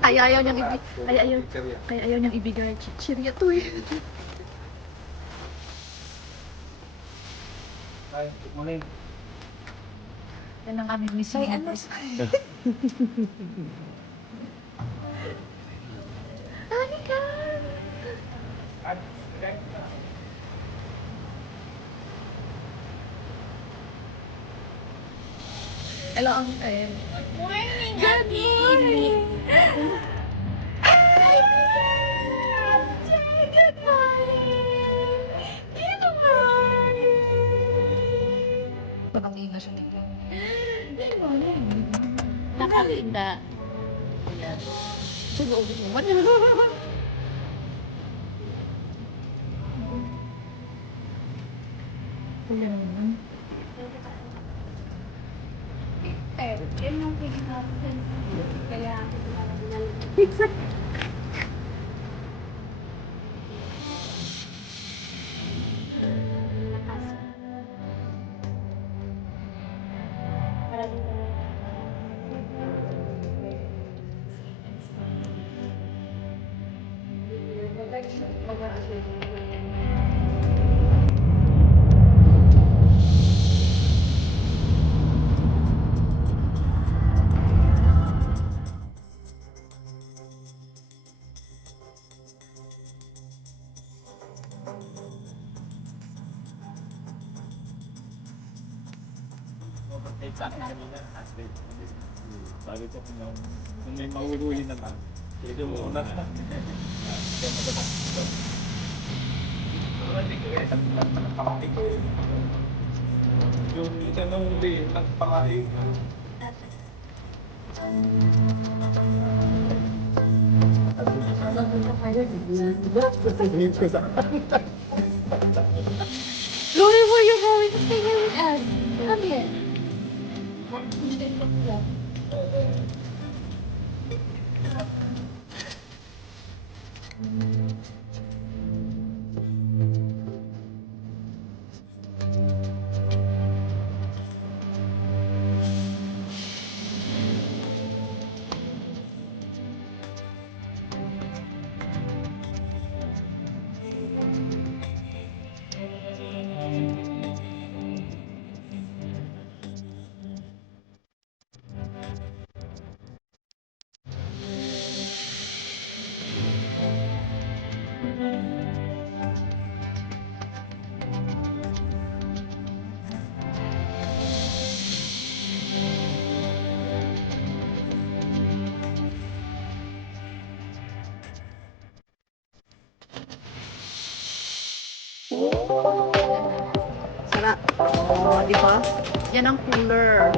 Kaya ayaw niyang kaya ayaw niyang ibigay. Chichirya to eh. Hi, good morning. Yan ang aming mission. Ay, ano? Halika! Hello, Uncle. Good morning, Good morning! Hi, good morning! Good morning! Pagkatingin na siya nila. Good morning! Nakalinda. Ayan. Siguro naman. Ayan naman. Yun yung pinag-happen. Kaya, Sabi ko kung may mahuhuli naman, ito muna. Yung itanong din, nagpakain. Lori, where you going to stay here with us? Come here. Sarap. Oh, di ba? Yan ang cooler.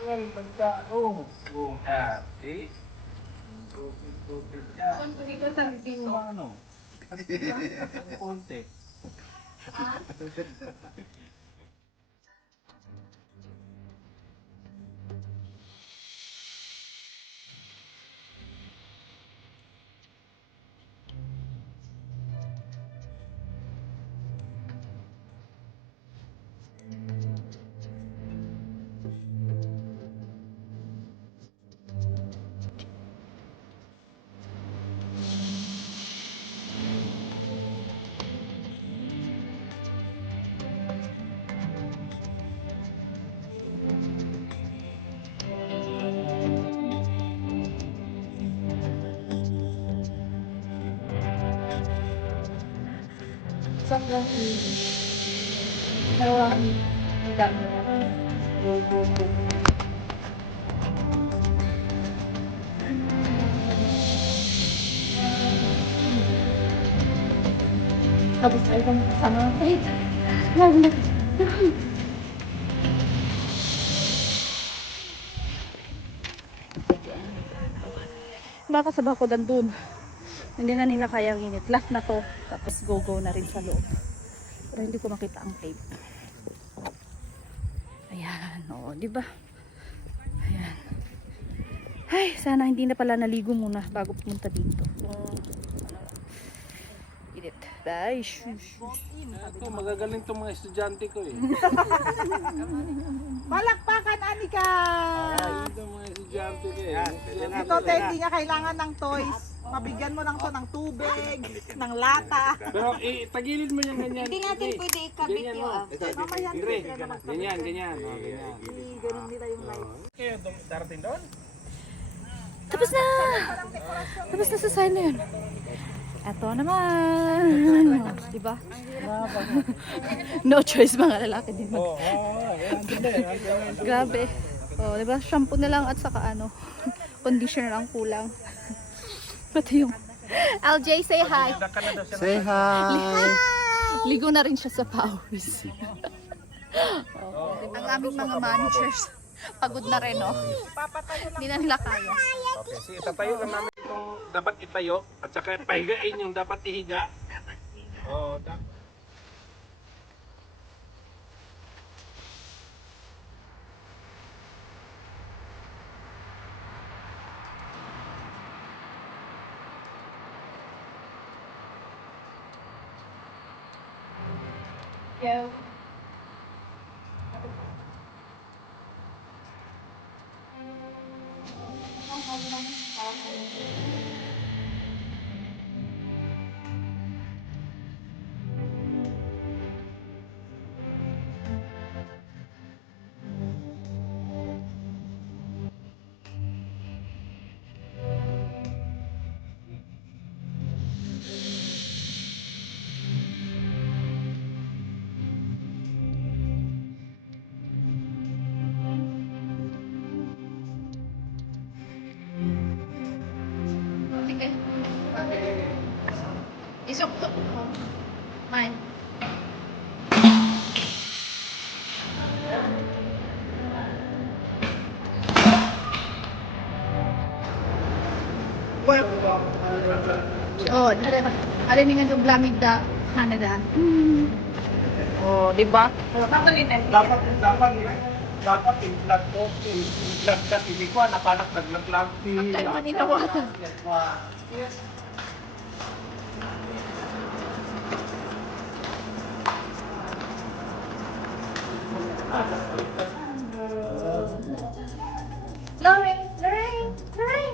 Well, pagkaong. Oh, happy. Tupit yan. Ito sabi mo. Ano? Konti. Sobrang dalawang dami. Tapos ay kang kasama. Wait. Baka sa bakudan dun. Hindi na nila kayang init. Last na to. Tapos go-go na rin sa loob. Pero hindi ko makita ang tape. Ayan. Oo, di ba? Ayan. Ay, sana hindi na pala naligo muna bago pumunta dito. Init. Ay, shush. Ito, magagaling itong mga estudyante ko eh. Palakpakan, Anika! Ito mga estudyante ko eh. Ito, te, hindi nga kailangan ng toys. Mabigyan mo lang to ng tubig, ng lata. Pero tagilid mo yung ganyan. Hindi natin Hindi. pwede ikabit Ganyan yung mo. Mamaya, Dire, hindi ka naman ganyan, ganyan. Oh, ganyan. ganun nila yung light. Kaya darating doon? Tapos na! Tapos na sa sign na yun. Eto naman! Diba? No choice, mga lalaki din. Oo, yan din. Grabe. Oh, diba? Shampoo na lang at saka ano, conditioner ang kulang. Pati yung LJ, say hi! Say hi! Ligo na rin siya sa pawis. Oh, ang aming mga managers, pagod na rin, oh. Hindi na nila kaya. Okay, sige, tatayo lang namin itong dapat itayo at saka pahigain yung dapat ihiga. Oo, Yo. Sige. Isok to. Mine. Oh, ada dengan yung lamig da Canada. Oh, di ba? dapat i-vlog ko, i-vlog ka, hindi ko, napanak nag-vlog. Tayo kanina water. Yes. Lorraine, Lorraine, Lorraine.